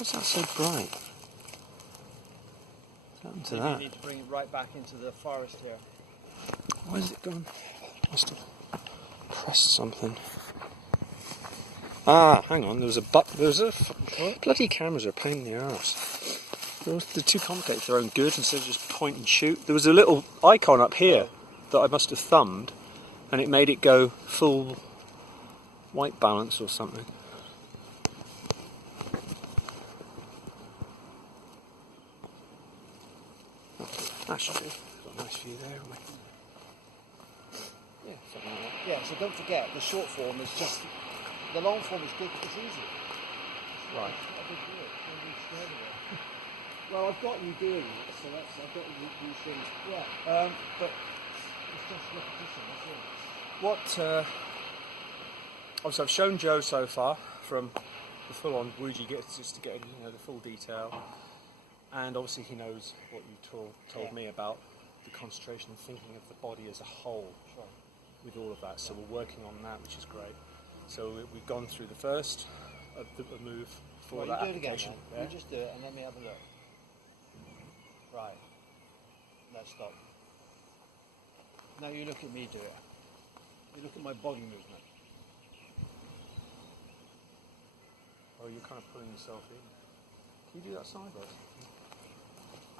Why is that so bright? What's happened to that? You need to bring it right back into the forest here. Why is it gone? Must have pressed something. Ah, hang on. Bloody cameras are a pain in the arse. They're too complicated for their own good instead of just point and shoot. There was a little icon up here that I must have thumbed, and it made it go full white balance or something. That's good. Got a nice view there, haven't we? Yeah, something like that. Yeah, so don't forget, the short form is just... The long form is good because it's easy. Right. It's not a big deal. Don't be scared of it. Well, I've got you doing it, so I've got you these things. Yeah. But it's just repetition, that's all. Obviously I've shown Joe so far from the full-on Wuji just to get the full detail, and obviously he knows what you told me about the concentration and thinking of the body as a whole. Sure. With all of that, so we're working on that, which is great. So we've gone through the first move for that application. You do it again, you just do it and let me have a look. Right. Let's stop. Now you look at me do it. You look at my body movement. Oh, you're kind of pulling yourself in. Can you do that sideways?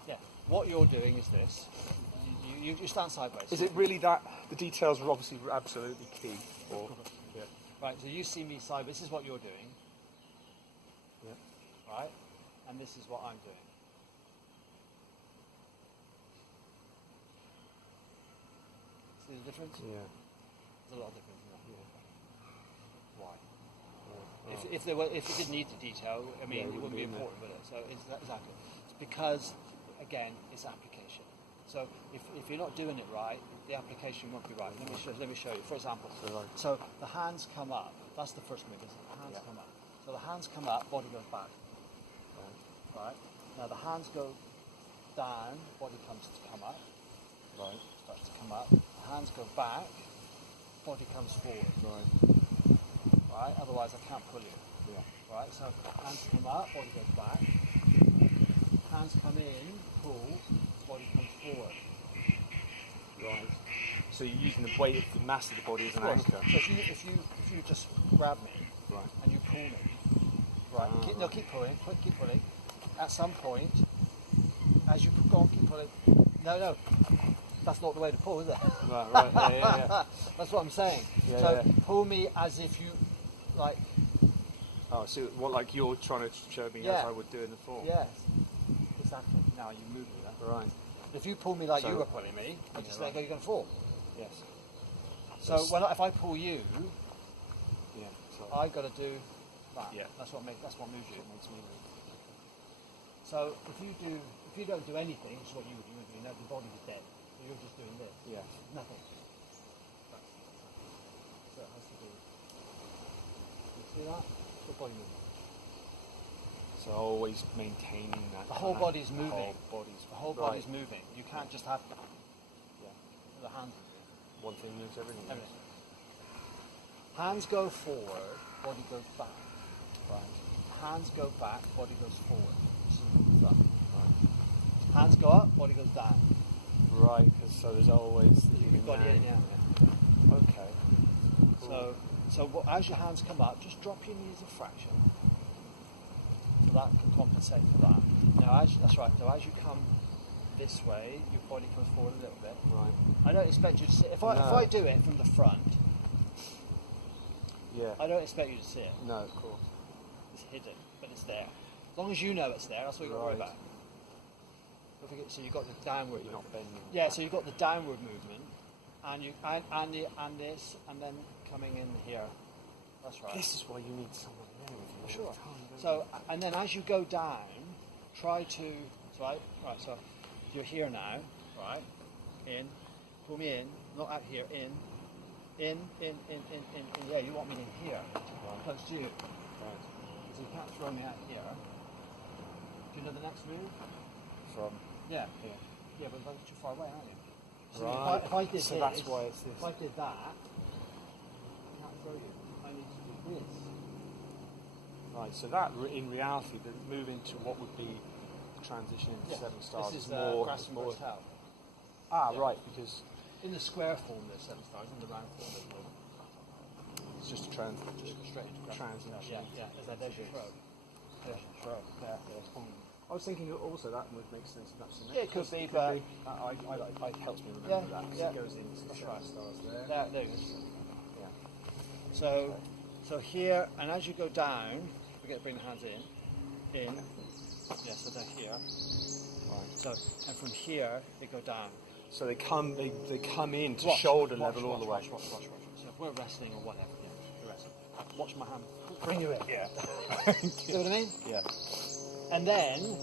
Yeah. What you're doing is this. You stand sideways. Is it really that? The details are obviously absolutely key. Yeah. Right, so you see me sideways. This is what you're doing. Yeah. Right? And this is what I'm doing. See the difference? Yeah. There's a lot of difference in that. Yeah. Why? Yeah. If it didn't need the detail, I mean, it wouldn't be important, would it? So exactly. It's because, again, it's application. So if you're not doing it right, the application won't be right. Let me show you. For example, so the hands come up. That's the first move, isn't it? The hands come up. So the hands come up, body goes back. Right. Now the hands go down, body comes to come up. Right. Starts to come up. The hands go back, body comes forward. Right. Right. Otherwise, I can't pull you. Yeah. Right. So hands come up, body goes back. Hands come in, pull. Body comes forward. Right. So you're using the weight of the mass of the body as an anchor. So if you just grab me, right, and you pull me, right, keep pulling, keep pulling. At some point, as you go on, keep pulling. No, that's not the way to pull, is it? Right. Yeah. That's what I'm saying. Yeah, pull me as if you like. Oh, so what? Like you're trying to show me as I would do in the form. Yes. Exactly. Now you move me. Right. If you pull me like you were pulling me, I just let go, you're going to fall. Yes. So if I pull you, I got to do that. Yeah. That's what moves you. It makes me move. So if you don't do anything, which is what you would do, the body is dead. So you're just doing this. Yeah. Nothing. So it has to do. You see that? It's what body movement. So always maintaining that. The whole body's moving. The whole body's moving. You can't just have the hands moving. One thing moves everything. Hands go forward, body goes back. Right. Hands go back, body goes forward. Right. Hands go up, body goes down. Right, so there's always the body in and out. Okay. Cool. So as your hands come up, just drop your knees a fraction. So that can compensate for that. Now, that's right. So as you come this way, your body comes forward a little bit. Right. I don't expect you to see it. If I do it from the front, I don't expect you to see it. No, of course. It's hidden, but it's there. As long as you know it's there, that's what you've got to worry about. So you've got the downward. You're not bending. Yeah, so you've got the downward movement, and this, and then coming in here. That's right. This is why you need someone there with you. Sure. So, and then as you go down, try to, right, so you're here now, right, in, pull me in, not out here, in, yeah, you want me in here, close to you. Right. So you can't throw me out here. Do you know the next move? From? Yeah, but that's too far away, aren't you? So right. If I did so this, that's why it's this. If I did that, I can't throw you. I need to do this. Right, so that in reality, the move into what would be transition into Yeah. 7 stars This is more. Grassenberg Tau. Ah, Yeah. right, because In the square form, there's 7 stars. In the round form, there's no. it's just a Just go straight into transition. Yeah. There's your throw. There's your throw. Yeah. I was thinking also that would make sense if that's in Yeah, it could be, but it helps me remember that because yeah. it goes into That's 7 right. stars there. There you go. Yeah. So here, and as you go down, forget to bring the hands in. Yeah, so they're here. Right. So, and from here, they go down. So they come in to Watch, shoulder watch, level all the way. Watch. So if we're wrestling or whatever, we're wrestling. Watch my hand. Bring you in. Yeah. See what I mean? Yeah. And then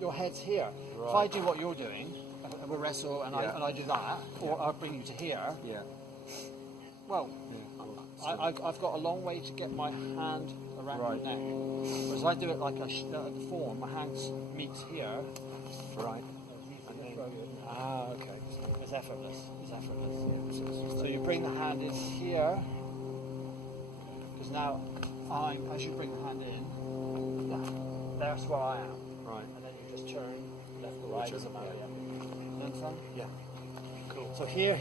your head's here. If I do what you're doing, and we wrestle, and I do that, or I bring you to here. Yeah. Well, I've got a long way to get my hand around your neck. Whereas I do it like the form, my hand meets here. Right. And then, Okay. it's effortless. So you bring the hand in here, because now as you bring the hand in, that's where I am. Right. And then you just turn left or right, doesn't matter. You understand? Yeah. Cool. So here,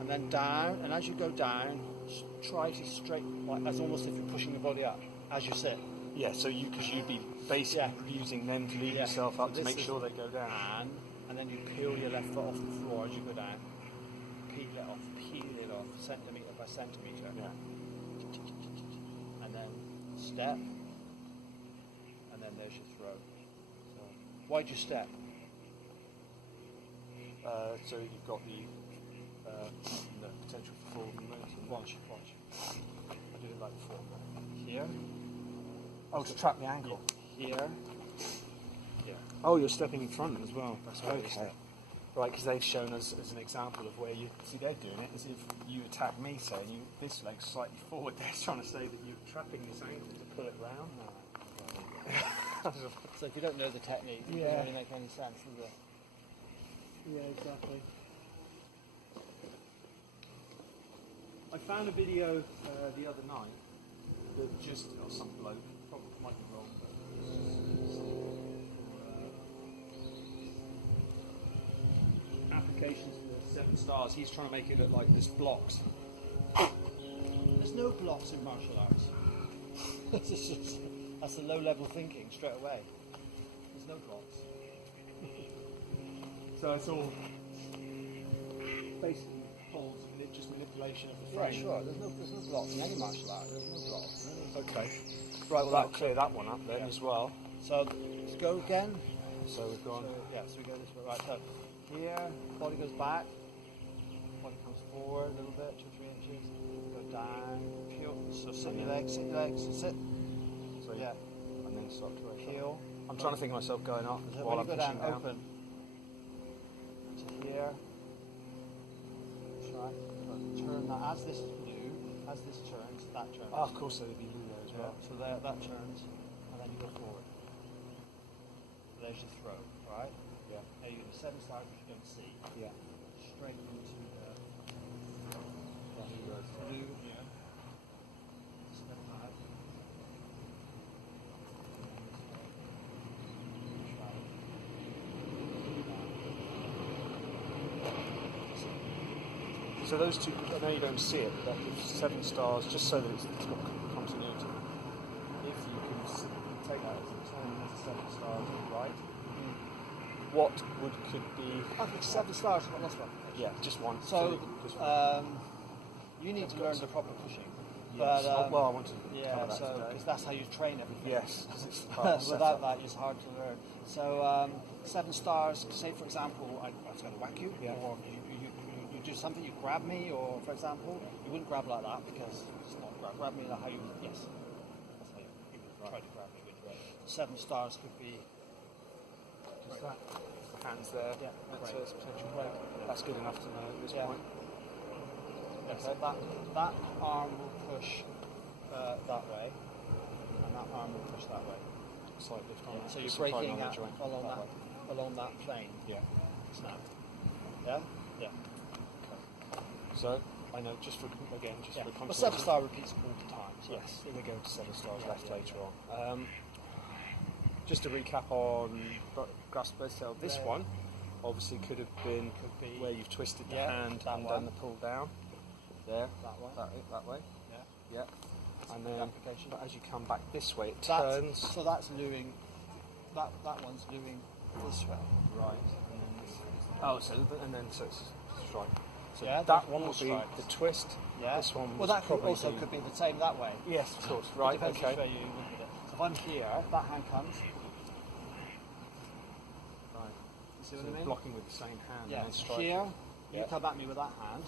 and then down, and as you go down, try to straighten, like as almost if you're pushing the body up as you sit. Yeah. So because you'd be basically using them to lead yourself up So to this make sure they go down. And then you peel your left foot off the floor as you go down. Peel it off, centimetre by centimetre. Yeah. And then step, and then there's your throw. So, why'd you step? So you've got the potential for momentum. Watch. I do it like before. Here, Oh, to trap the ankle. here. Oh, you're stepping in front as well. That's right. Okay. Right, because they've shown us as an example of where you see they're doing it as if you attack me, saying you this leg's slightly forward. They're trying to say that you're trapping this ankle to pull it round. So if you don't know the technique, it doesn't really make any sense, does it? Yeah, exactly. I found a video the other night that just some bloke, probably might be wrong, but applications for 7 stars. He's trying to make it look like there's blocks. There's no blocks in martial arts. That's the low-level thinking straight away. There's no blocks. So it's all basically holds just manipulation of the Yeah, frame. sure. There's no blocks in any martial art. There's no blocks. Okay. Right, well that'll clear that one up then as well. So let's go again. So we've gone. So we go this way. Right. So here, body goes back. Body comes forward a little bit, 2 or 3 inches. Go down. Peel. So sit your legs. Sit. So Yeah. and then start to raise up. Peel. I'm trying to think of myself going up So while when I'm you go pushing down, down. open. To here. That's right. Turn that as this turns, that turns. Oh, of course, there'd be Lulo as well. So there, that turns, and then you go forward. There's your throw, right? Yeah. Now you get 7 stars, which you don't see. Yeah. Straight into the Lulo. blue here. Step back. So those two, I know you don't see it, but if 7 stars, just so that it's got continuity. If you can take that as a 7 stars, right? What could be? I think 7 stars is what last one. Yeah, just one. So, just one. you need to learn the proper pushing. Yes. But, Well, I want to yeah, cover that so today. because that's how you train everything. Yes, because it's part of the Without setup. that, it's hard to learn. So 7 stars. Say for example, I was going to whack you, Yeah. or you do something. You grab me, or for example, you wouldn't grab like that because it's not grab me like how you. Yes, that's how you would try to grab me. Wouldn't you? 7 stars could be. Just that. The hands there. Yeah, That's right. a potential break. That's good enough to know at this Yeah. point. Yeah, so that arm will push that way, and that arm will push that way. Slight lift on. So you're Just supplying breaking on out the joint. along that plane. Yeah. Snap. Yeah. Yeah. So I know, just for Yeah. for But continuity. 7-star repeats all the time. So. Yes, then we go to 7 stars Yeah, left yeah, later on. Just to recap on Grasping Bird's Tail, this Yeah. one obviously could have been Could be where you've twisted the Yeah, hand that and one. done the pull down. There, That way. that way. Yeah. Yeah. That's And a good then, application. but as you come back this way, it That's, turns. so that's luing. That one's luing this way. Right. And then this, so it's strike. So Yeah, that there's one more will be strikes. the twist. Yeah. This one Well, was that could probably also could be the same that way. Yes, of course. It Right. depends which way Okay. you look at it. So if I'm here, that hand comes. Right. You see So what I you're mean? blocking with the same hand Yeah. and then strike. Here, you Yeah. come at me with that hand,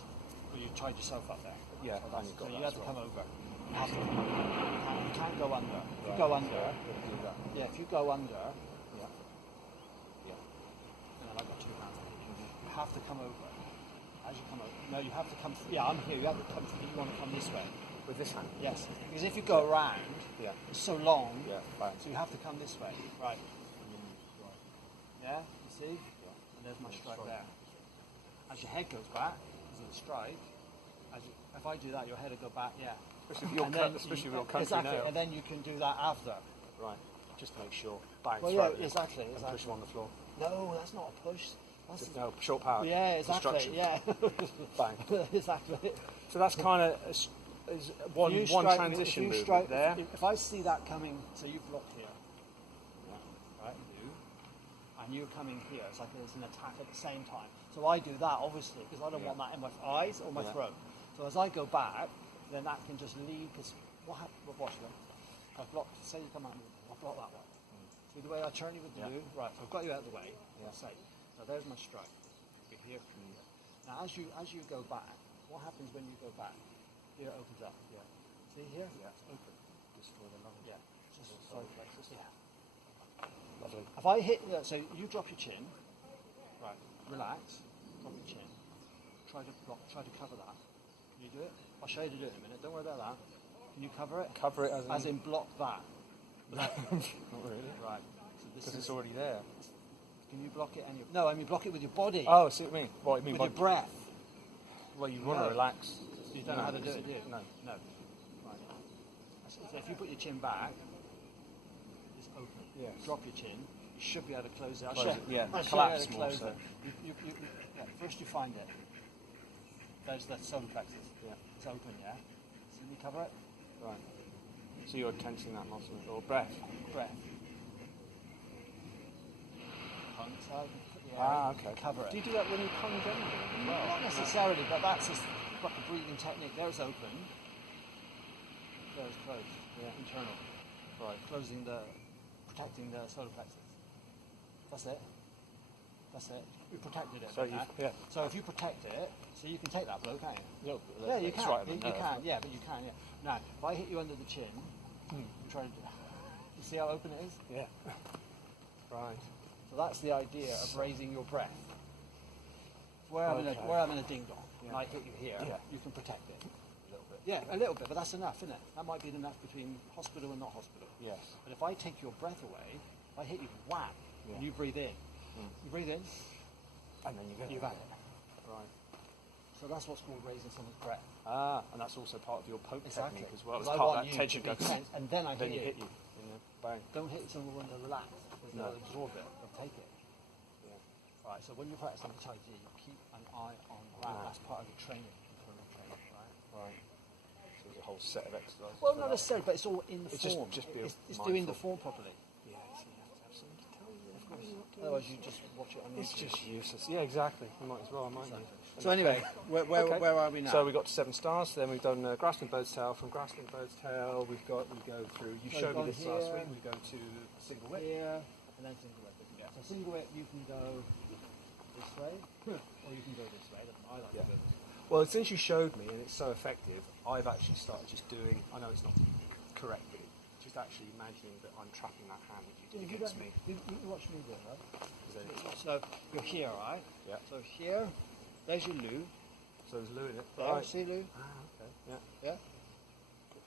or you tried yourself up there. Yeah, So, and you've got so you that have as to well. come over. You have to. You can't go under. If you Right, go okay, under, we'll do that. yeah. If you go under, Yeah. Yeah. and then I've got two hands. You have to come over. As you come over, no, you have to come. Yeah, I'm here. You have to come. You want to come this way. With this hand. Yes, because if you go around, Yeah. it's so long. Yeah. Bang. So you have to come this way. Right. Yeah. You see? And there's my strike there. As your head goes back, there's a strike. If I do that, your head will go back. Yeah. Especially with your And then especially you- with your country exactly, now. and then you can do that after. Right. Just to make sure. Bang. Well, throw yeah, it in exactly, And exactly. push them on the floor. No, that's not a push. That's No, short power. yeah, exactly. Construction. Yeah. Bang. Exactly. So that's kind of is one You one strike- transition if you movement strike, there. If I see that coming, so you've blocked here, right? You, and you're coming here. It's like there's an attack at the same time. So I do that obviously because I don't Yeah. want that in my eyes or my Yeah. throat. So as I go back, then that can just lead. Because what happened? Watch that. I've blocked. Say you come at me. I've blocked that one. See the way I turn you with the Yeah. blue? Right. So I've got you out of the way. Yeah. Safe. So there's my strike. You're here. Now as you go back, what happens when you go back? Here it opens up. Yeah. See here? Yeah. It's open. Just for the love. Yeah. Just so plexus. Yeah. Lovely. If I hit, so you drop your chin. Right. Relax. Drop your chin. Try to block. Try to cover that. Can you do it? I'll show you to do it in a minute. Don't worry about that. Can you cover it? Cover it As in block that. Not really. Right. So this Because is. it's already there. Can you block it? And you? No, I mean block it with your body. Oh, see what I mean? What I mean with by your breath. well, you want No. to relax. You don't know how to do it, do you? No. No. Right. So if you put your chin back, it's open. Yes. Drop your chin. You should be able to close it. I'll Close show, it, yeah. I'll show you how Collapse to more close so. it. Yeah, first you find it. There's the solar plexus. Yeah. It's open, yeah? So you cover it. Right. So you're tensing that muscle or breath. Breath. Tongue side. Okay. Cover it. Do you do that when you plunge anything as well? Not necessarily, but that's just like a breathing technique. There's open. There's closed. Yeah. Internal. Right. Protecting the solar plexus. That's it. That's it. You protected it. So like you, that. yeah. So if you protect it, so you can take that blow, can't you? No, Yeah, you it's can. right on the you nerve. can. Yeah, but you can. Yeah. Now, if I hit you under the chin, you try to. You see how open it is? Yeah. Right. So that's the idea of raising your breath. Where I'm Okay. in a ding dong, and Yeah. I hit you here, Yeah. you can protect it a little bit. Yeah, a little bit, but that's enough, isn't it? That might be enough between hospital and not hospital. Yes. But if I take your breath away, if I hit you whap, Yeah. and you breathe in, you breathe in, And then you go. you've had it. Right. So that's what's called raising someone's breath. Ah, and that's also part of your poke Exactly. technique as well. It's Because I part of want that you tension to be goes. tense, and then I Then you hit hit you. Yeah. Bang. Don't hit someone when they're relaxed, because No. they'll absorb it, they'll take it. Yeah. Right, so when you're practicing Tai Chi, you keep an eye on that. Ah. That's part of the training, internal training, right? Right. So there's a whole set of exercises. Well, for not that. necessarily, but it's all in the It's just- form. just be it's doing the mindful. form properly. Yeah, so you have to have someone to tell you. Of course. Otherwise, you just watch it on It's YouTube. just useless. Yeah, exactly. You might as well, mightn't you? So anyway, where are we now? So we got to 7 stars. Then we've done Grasping Bird's Tail. From Grasping Bird's Tail, we go through. You So showed me we've this gone last here. week. We go to single whip. here, and then single whip. Yeah. So single whip, you can go this way, or you can go this way. I like Yeah. to go this way. Well, since you showed me and it's so effective, I've actually started just doing. I know it's not correct, but just actually imagining that I'm trapping that hand against me. You watch me do it, right? Is there- So you're here, right? Yeah. So here, there's your loo. So there's Lou in it. There, Right. see loo? Ah, okay. Yeah. Yeah.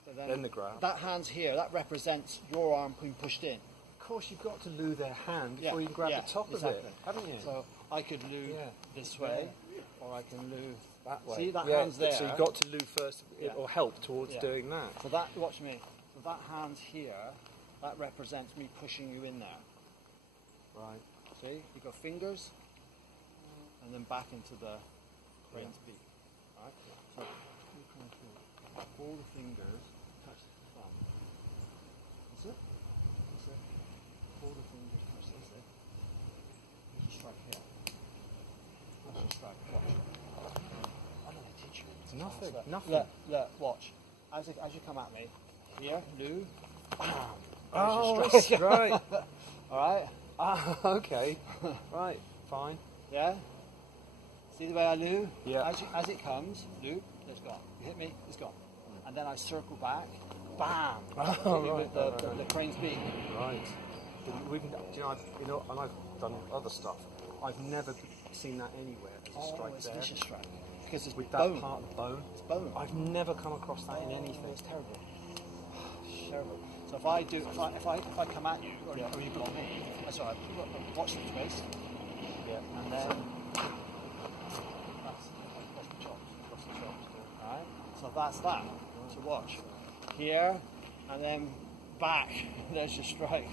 So Then the grab. That hand's here. That represents your arm being pushed in. Of course, you've got to loo their hand Yeah, before you can grab yeah, the top exactly. of it, haven't you? So I could loo Yeah. this way, or I can loo That way. See, that yeah, hand's there. So you've got to loo first, Yeah. or help towards Yeah. doing that. So that, watch me. So that hand's here. That represents me pushing you in there. Right. See, you got fingers, and then back into the crane's beak. Right. So you come through. All the fingers touch the thumb. That's it. That's it. All the fingers touch. That's it. There's a strike here. That's a strike. Watch. I'm gonna teach you. It's nothing. Look, Nothing. Look. Watch. As you come at me, here, Lou. Bam. Oh, There's your that's strike. right. All right. Ah, okay. Right. Fine. Yeah? See the way I loo? Yeah. As it comes, loo, it's gone. You hit me, it's gone. And then I circle back, bam! Oh, Hit you right, with the crane's beak. Right. We've, and I've done other stuff. I've never seen that anywhere as a strike it's there. vicious strike. Because it's With bone. that part of the bone. It's bone. I've never come across that in anything. It's terrible. It's terrible. So if I come at you, or you block me, that's all right. Watch the twist, Yeah. and then that's across the chops. Across the chops. Alright? So that's that. So watch. Here, and then back. There's your strike.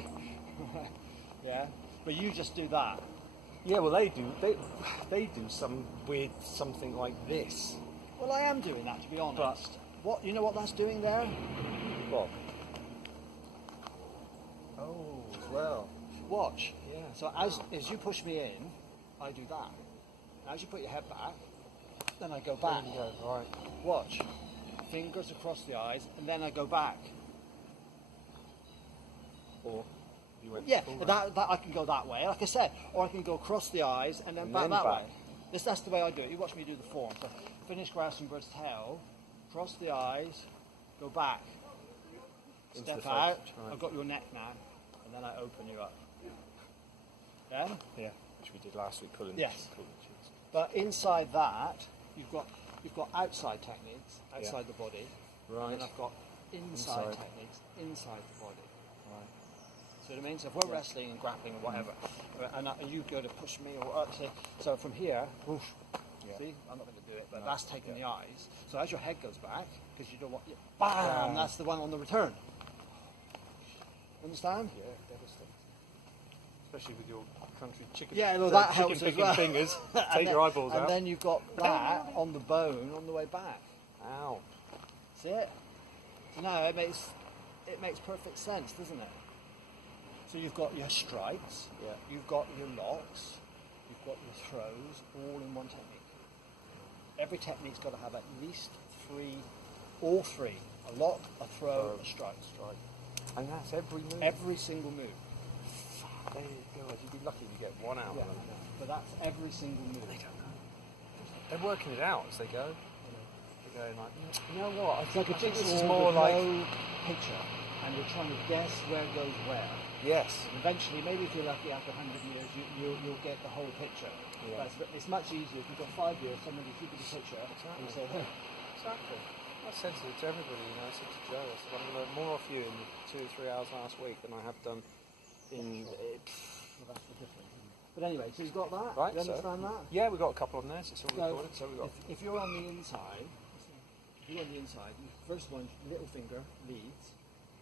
Yeah? But you just do that. Yeah, well they do some weird something like this. Well, I am doing that, to be honest. You know what that's doing there? What? Oh, well. Watch. Yeah. So as you push me in, I do that. And as you put your head back, then I go back. There you go. Right. Watch. Fingers across the eyes, and then I go back. Or you went Yeah, forward. that I can go that way, like I said, or I can go across the eyes and then And back then that back. way. That's the way I do it. You watch me do the form. So finish grasping bird's tail, cross the eyes, go back, Into step the face, out. right. I've got your neck now, and then I open you up. Yeah. Yeah, which we did last week, pulling Yes. pulling the cheeks. But inside that, you've got outside techniques outside the body, Right. and I've got inside Inside. techniques inside the body. Right. See what I mean? So if we're wrestling and grappling or whatever, and you go to push me, or so from here, whoosh, Yeah. see, I'm not going to do it, but No, that's taking yeah. the eyes. So as your head goes back, because you don't want, bam, that's the one on the return. Understand? Yeah, devastating. Especially with your country chicken. Yeah, well, that chicken helps as picking well. fingers. And Take then- your eyeballs and out. then you've got that on the bone on the way back. Ow. See it? So now it makes perfect sense, doesn't it? So you've got your strikes, Yeah. you've got your locks, you've got your throws, all in one technique. Every technique's got to have at least all three: a lock, a throw, a strike. And that's every move. Every single move. There you go. You'd be lucky if you get one out Yeah, of them. but that's every single move. They're working it out as they go. They're going like, you know what? It's like a I think jigsaw this is more like no picture, and you're trying to guess where goes where. yes. And eventually, maybe if you're lucky, after 100 years, you'll get the whole picture. Yeah. But it's much easier if you've got 5 years, somebody gives you the picture, and you say, Exactly. I said to everybody, I said to Joe, I said, I'm going to learn more off you in the 2 or 3 hours last week than I have done in. well, that's the difference. Isn't it? But anyway, so you've got that. Right, You so- understand that? Yeah, we've got a couple on there, so it's all So, recorded. So we've got. if you're on the inside, first one, little finger leads,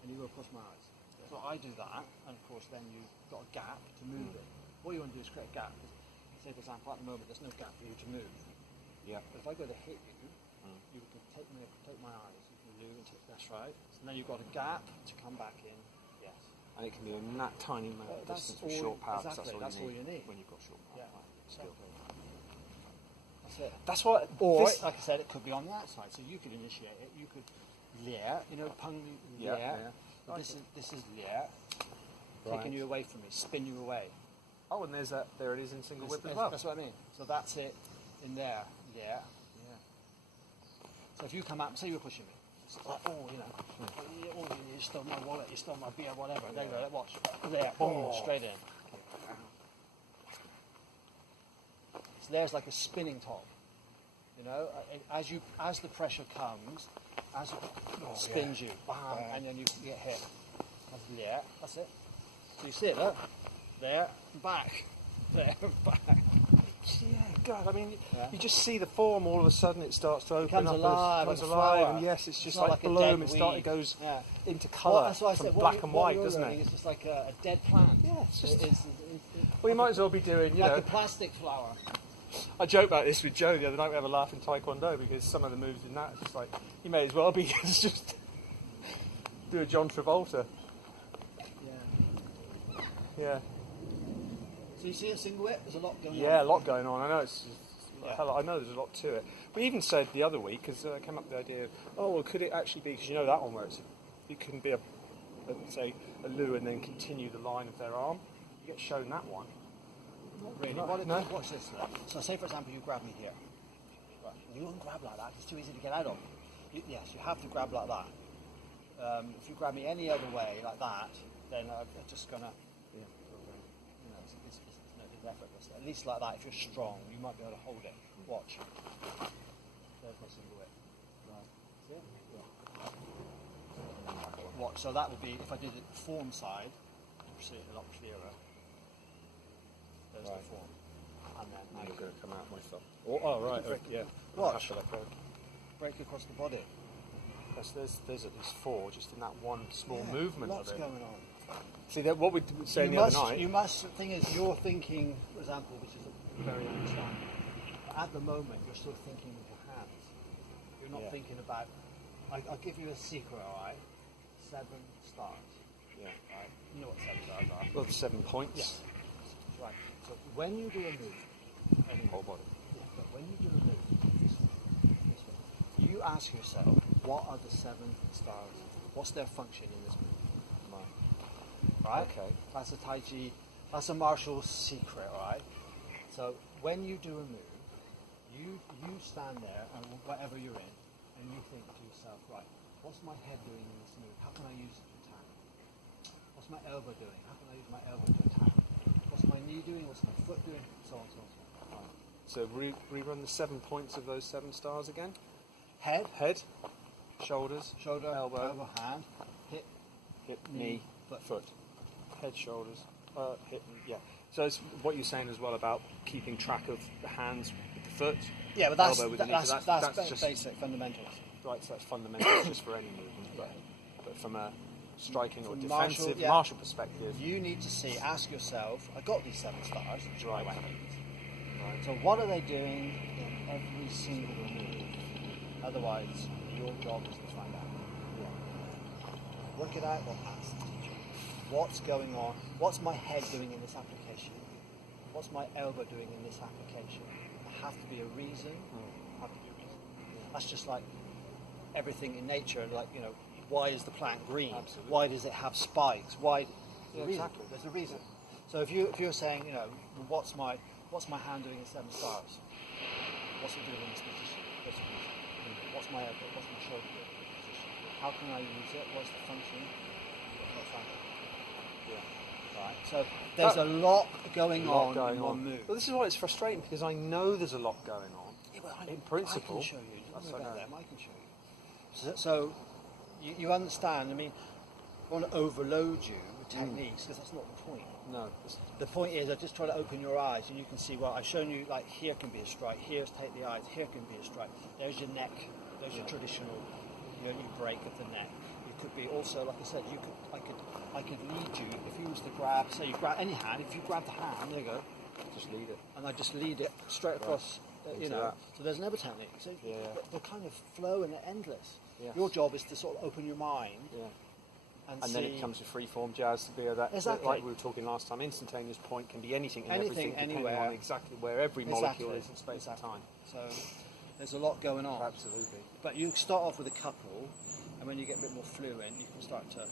and you go across my eyes. So I do that, and of course then you've got a gap to move it. What you want to do is create a gap. Say for example, at the moment there's no gap for you to move. Yeah. But if I go to hit you, you can take my eyes, you can do and take, that's right. And then you've got a gap to come back in. Yes. And it can be in that tiny amount of That's distance with all- short power, 'cause exactly, that's all you need when you've got short power. Yeah. Right, skill. That's it. That's what. Or, this- like I said, it could be on the outside. So you could initiate it. You could leer, pung Yeah, leer. yeah. But this is leer, Right. taking you away from me, spin you away. Oh, and there's that. There it is in single whip as That's, well. that's what I mean. So that's it in there, leer. Yeah. So if you come up, say you're pushing me, it's like, oh, you stole my wallet, you stole my beer, whatever. There you go, watch. There, boom, straight in. So there's like a spinning top. As the pressure comes, as it spins you, bam, and then you get hit. Yeah, that's it. So you see it, look. There, back. There, back. Yeah, God, I mean, Yeah. you just see the form. All of a sudden, it starts to open Becomes up, alive, and it like comes a alive, flower. and yes, it's just not like a bloom. dead It weed. goes Yeah. into Well, colour that's why I from said, black and what white, you're doesn't learning it? is just like a dead plant. Yeah, it's just. It's Well, you might as well be doing, you like know. a plastic flower. I joked about this with Joe the other night. We have a laugh in Taekwondo because some of the moves in that, it's just like, you may as well be just do a John Travolta. Yeah. Yeah. So you see a single whip? There's a lot going on. Yeah, a lot going on. I know Yeah. hell, I know there's a lot to it. We even said the other week, because I came up with the idea of, oh, well, could it actually be, because you know that one where it can be say, a loo and then continue the line of their arm. You get shown that one. Not really. No. Watch this. So say, for example, you grab me here. Right. You don't grab like that. It's too easy to get out of. Yes, you have to grab like that. If you grab me any other way, like that, then I'm just going to... You know, it's effortless. At least like that, if you're strong, you might be able to hold it. Watch. There's my single whip. Right. See it? Yeah. Watch. So that would be, if I did it form side, you see it a lot clearer. There's Right. the form. And then I'm I going to come out my thumb. Oh, right. Break- Yeah. Watch. After that go. break across the body. There's at least four just in that one small Yeah, movement lots of it. going on. See, that what we were saying the other night. You must. The thing is, you're thinking, for example, which is very understandable. At the moment, you're still thinking with your hands. You're not Yeah. thinking about. I'll give you a secret, all right? 7 stars. Yeah. Right? You know what 7 stars are? Well, the 7 points. Yes. Right. So when you do a move, Whole body. yeah, but when you do a move, this way, you ask yourself, what are the 7 stars? What's their function in this move? Right? Okay. That's a Tai Chi, that's a martial secret, right? So when you do a move, you stand there and whatever you're in, and you think to yourself, right, what's my head doing in this move? How can I use it to attack? What's my elbow doing? How can I use my elbow to attack? What's my knee doing? What's my foot doing? So on, so on, so on. Right. So rerun the 7 points of those 7 stars again. Head, Head, shoulders, shoulder, elbow, hand, hip, hip, knee, knee, foot. Head, shoulders, hip, yeah. So it's what you're saying as well about keeping track of the hands with the foot. Yeah, but that's elbow with the knee. So that's just basic fundamentals. right. So that's fundamental just for any movement, but from a striking or From defensive martial, martial perspective. You need to see, ask yourself, I got these 7 stars, which are my Right. weapons. Right. So what are they doing in every single move? Otherwise, your job is to find out. Work it out or ask the teacher. What's going on? What's my head doing in this application? What's my elbow doing in this application? There has to be a reason. Have to be a reason. That's just like everything in nature. Like, you know, why is the plant green? Absolutely. Why does it have spikes? Why? Yeah, There's a reason. exactly. There's a reason. So if you're saying, you know, what's my hand doing in 7 stars? What's it doing in this position? There's a reason. What's my elbow? What's my shoulder doing in this position? How can I use it? What's the function? You've got to find it. Yeah. Right. So there's a lot going on in one move. Well, this is why it's frustrating because I know there's a lot going on. Yeah, but in principle, I can show you. Don't that's worry what I about know. them. I can show you. So you understand. I mean, I want to overload you with techniques because that's not the point. No. The point is, I just try to open your eyes, and you can see. Well, I've shown you like here can be a strike. Here's take the eyes. Here can be a strike. There's your neck. There's your traditional. You break at the neck. It could be also, like I said, I could lead you if you was to grab. Say you grab any hand. If you grab the hand, there you go. Just lead it. And I just lead it straight across, you Into know. that. So there's another technique. So Yeah. they're kind of flow and they're endless. Yes. Your job is to sort of open your mind Yeah. and And see then it comes to freeform jazz to be that, Exactly. like we were talking last time, instantaneous point can be anything and Anything, everything depending anywhere. on exactly where every molecule is in space and time. So there's a lot going on. Absolutely. But you start off with a couple, and when you get a bit more fluent, you can start to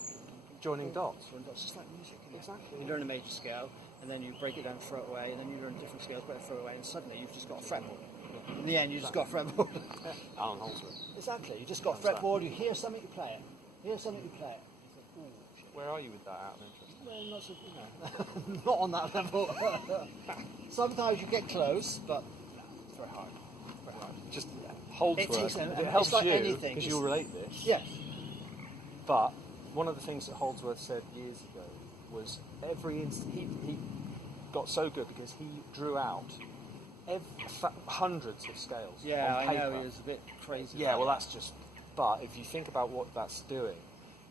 Joining dots. It's just like music. Isn't it? Exactly. You learn a major scale, and then you break it down, throw it away, and then you learn different scales, break it, throw it away, and suddenly you've just got a fretboard. In the end, you just got a fretboard. Alan Holdsworth. Exactly. You just got a That's fretboard. You hear something, you play it. You hear something, you play it. You think, ooh, shit. Where are you with that out of interest? Well, not so, you know, not on that level. Sometimes you get close, but no, it's very hard. Very hard. Just Holdsworth. It takes it it's helps like you anything. because you'll relate this. Yes. But one of the things that Holdsworth said years ago was every instant he got so good because he drew out hundreds of scales. Yeah, on I know paper. he was a bit crazy. Yeah, well, that's just. But if you think about what that's doing,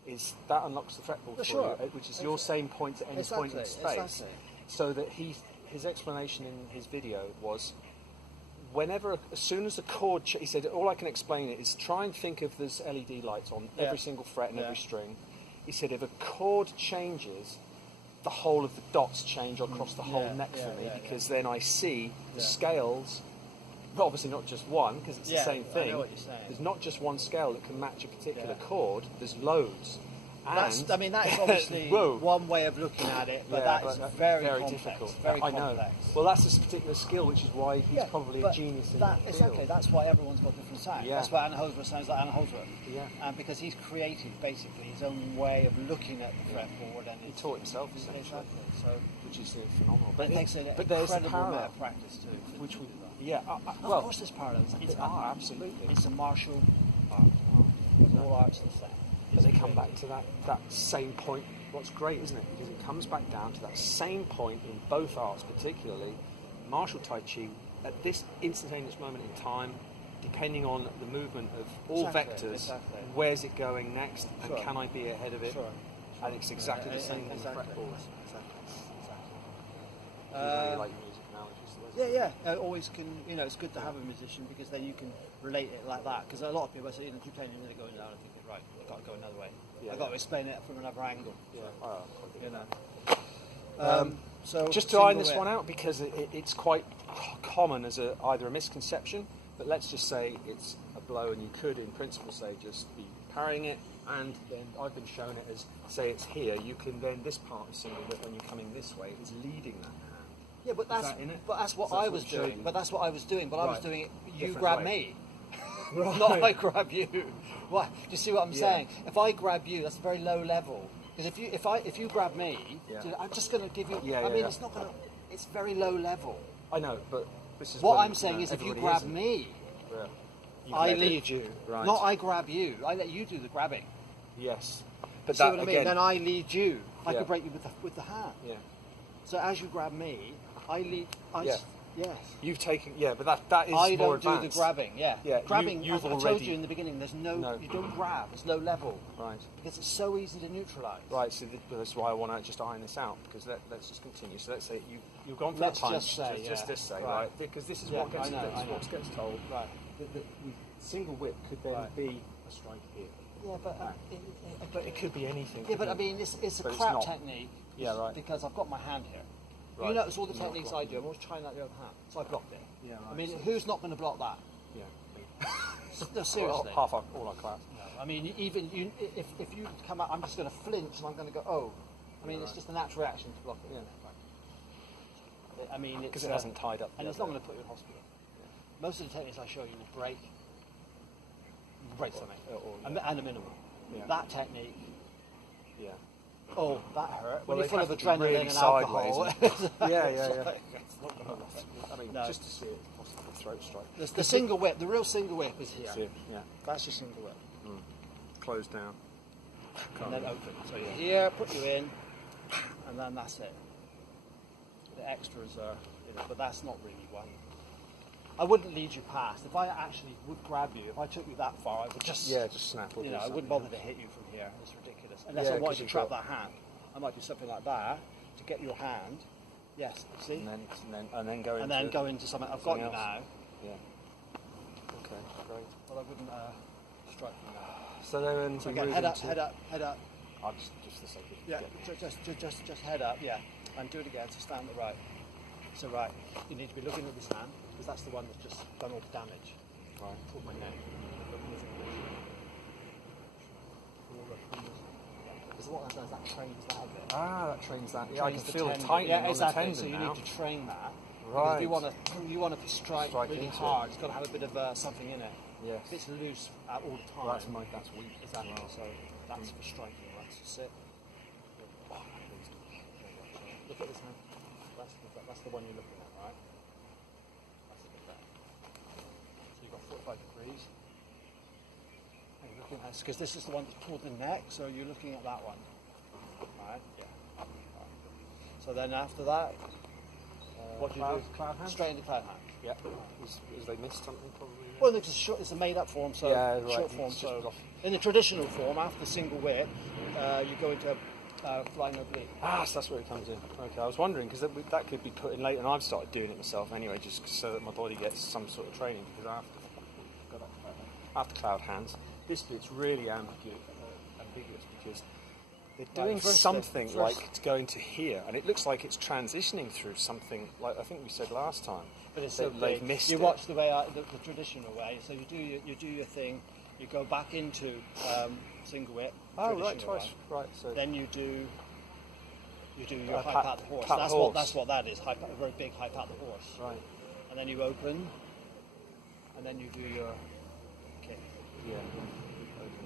is that unlocks the fretboard for Sure. you, which is your same point at any point in space. Exactly. So that his explanation in his video was, as soon as the chord, he said, all I can explain it is try and think of there's LED lights on every single fret and every string. He said if a chord changes, the whole of the dots change across the whole neck for me because then I see the scales. But obviously not just one, because it's the same thing. I know what you're saying. There's not just one scale that can match a particular chord. There's loads. And That is obviously one way of looking at it, but that's very complex, difficult. very I complex. know. Well, that's this particular skill, which is why he's probably a genius in that field. Exactly. That's why everyone's got different sounds. Yeah. That's why Anna Hosworth sounds like Anna Hosworth. Yeah. And because he's created basically his own way of looking at the fretboard, and He taught himself essentially, exactly. So, which is phenomenal. but it takes an there's a incredible amount parallel, of practice too. which we, of well, course, there's parallels. It's there are, art. absolutely. It's a martial art. All arts are the same. But they come back to that same point. What's great, isn't it? Because it comes back down to that same point in both arts, particularly martial Tai Chi, at this instantaneous moment in time, depending on the movement of all vectors, where's it going next, and can I be ahead of it? And it's exactly the same on the fretboard. You like music analogies. Yeah. Always can. It's good to have a musician because then you can relate it like that. Because a lot of people say, you're playing, and they're going down, and thinking, right, I've got to go another way. I've got to explain it from another angle. So just to iron this one out, because it's quite common as either a misconception, but let's just say it's a blow, and you could, in principle, say just be parrying it, and then I've been shown it as, say it's here, you can then, this part is single, but when you're coming this way, it's leading that hand. Yeah, but that's what I was doing. But that's what I was doing. But I was doing it. You grab me, not I grab you. What? Do you see what I'm saying? If I grab you, that's very low level. Because if you grab me, I'm just going to give you. It's not going to. It's very low level. I know, but this is what I'm saying is if you grab me, I lead you. Right. Not I grab you. I let you do the grabbing. Yes. But see what I mean? Then I lead you. I could break you with the hand. Yeah. So as you grab me, I lead. Yes. You've taken. Yeah, but that is I more don't do advanced. the grabbing. Yeah. Grabbing. You've I already told you in the beginning. There's no. You don't grab. It's low level. Right. Because it's so easy to neutralise. Right. So that's why I want to just iron this out, because let's just continue. So let's say you've gone for the punch. Just say right. Because this is what gets told. Right. The single whip could then be a strike here. Yeah, but it could be anything. Yeah, but I mean, it's a crap technique. Yeah, right. Because I've got my hand here. Right. You notice all the techniques I do. I'm always trying out the other hand, so I blocked it. Yeah, right. I mean, who's not going to block that? Yeah. No, seriously. All our class. No, I mean, even if you come out, I'm just going to flinch and I'm going to go. Oh, I mean, it's just a natural reaction to block it. Yeah. I mean, because it hasn't tied up. And it's not going to put you in hospital. Yeah. Most of the techniques I show you will break. Something, and a minimum. Yeah. That technique. Yeah. Oh, that hurt. Well, you're full of adrenaline really and alcohol. Yeah. I mean, just to see it, possibly throat strike. The single whip, the real single whip is here. Yeah. That's your single whip. Close down. And then open. So you're here, put you in, and then that's it. The extras are, but that's not really one. I wouldn't lead you past. If I actually would grab you, if I took you that far, I would just snap. I wouldn't bother to hit you from here. It's ridiculous. Unless I wanted to trap that hand, I might do something like that to get your hand. Yes, see. And then go into something. I've got you now. Yeah. Okay. Great. But I wouldn't strike you now. So then we again, head up. I'm just the sake of just head up. Yeah, and do it again. So stand the right. So you need to be looking at this hand, because that's the one that's just done all the damage. Right. Pull my neck. Because what that does, that trains that a bit. That trains that. Yeah, I can feel it tightening on the tendon. So you need to train that. Right. If you want to strike really hard, it's got to have a bit of something in it. Yes. If it's loose all the time, that's weak. Exactly. Well. So that's for striking. That's just it. Look at this hand. That's the one you're looking at, right? That's it there. So you've got 45 degrees. And you're looking at, because this is the one that's pulled the neck, so you're looking at that one. Right? Yeah. Right. So then after that, what do you do? Cloud hand? Straight into cloud hand. Yeah. Is they missed something probably? Well, it's a made-up form, so Yeah, right. short form. It's So just in the traditional form, after single whip, you go into flying oblique. Ah, so that's where it comes in. Okay, I was wondering because that could be put in late, and I've started doing it myself anyway, just so that my body gets some sort of training. Because after cloud hands, this bit's really ambiguous because they're doing something like going to here, and it looks like it's transitioning through something like I think we said last time. But it's so they've big. missed You it. watch the way the traditional way. So you do your thing. You go back into single whip. Oh right, traditional twice. way. Right. So Then you do your high pat the horse. pat the horse. That's what that is. A very big high pat the horse. right. And then you open, and then you do your kick. Yeah.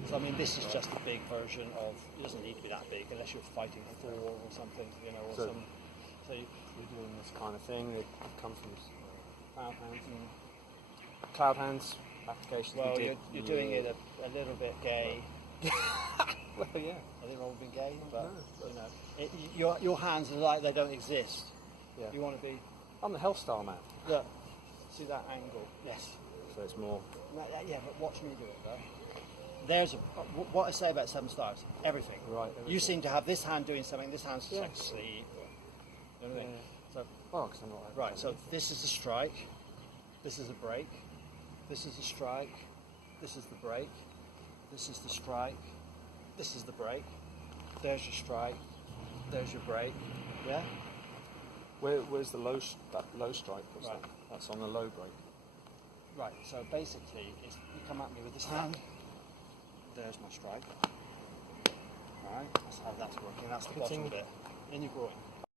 So I mean, this is just a big version of. It doesn't need to be that big unless you're fighting Thor or something, you know, or So- some. So You're doing this kind of thing. They come from cloud hands. Cloud hands applications. we well, did. you're doing it a little bit gay. Well, yeah. Nothing wrong with being gay, but No. you know, your hands are like they don't exist. Yeah. You want to be. I'm the health style man, Look, see that angle? Yes. so it's more. Yeah, but watch me do it though. There's what I say about 7 stars. Everything. Right, You everything. seem to have this hand doing something. This hand's Yeah. sexy. You know what I mean? So Well, because I'm not. right. So this is the strike. This is a break. This is the strike. This is the break. This is the strike. This is the break. There's your strike. There's your break. Yeah. Where's the that low strike? What's Right. that? That's on the low break. Right, so basically, you come at me with this hand, there's my strike. Alright, that's how that's working, that's the bottom Hitting- bit. In your groin.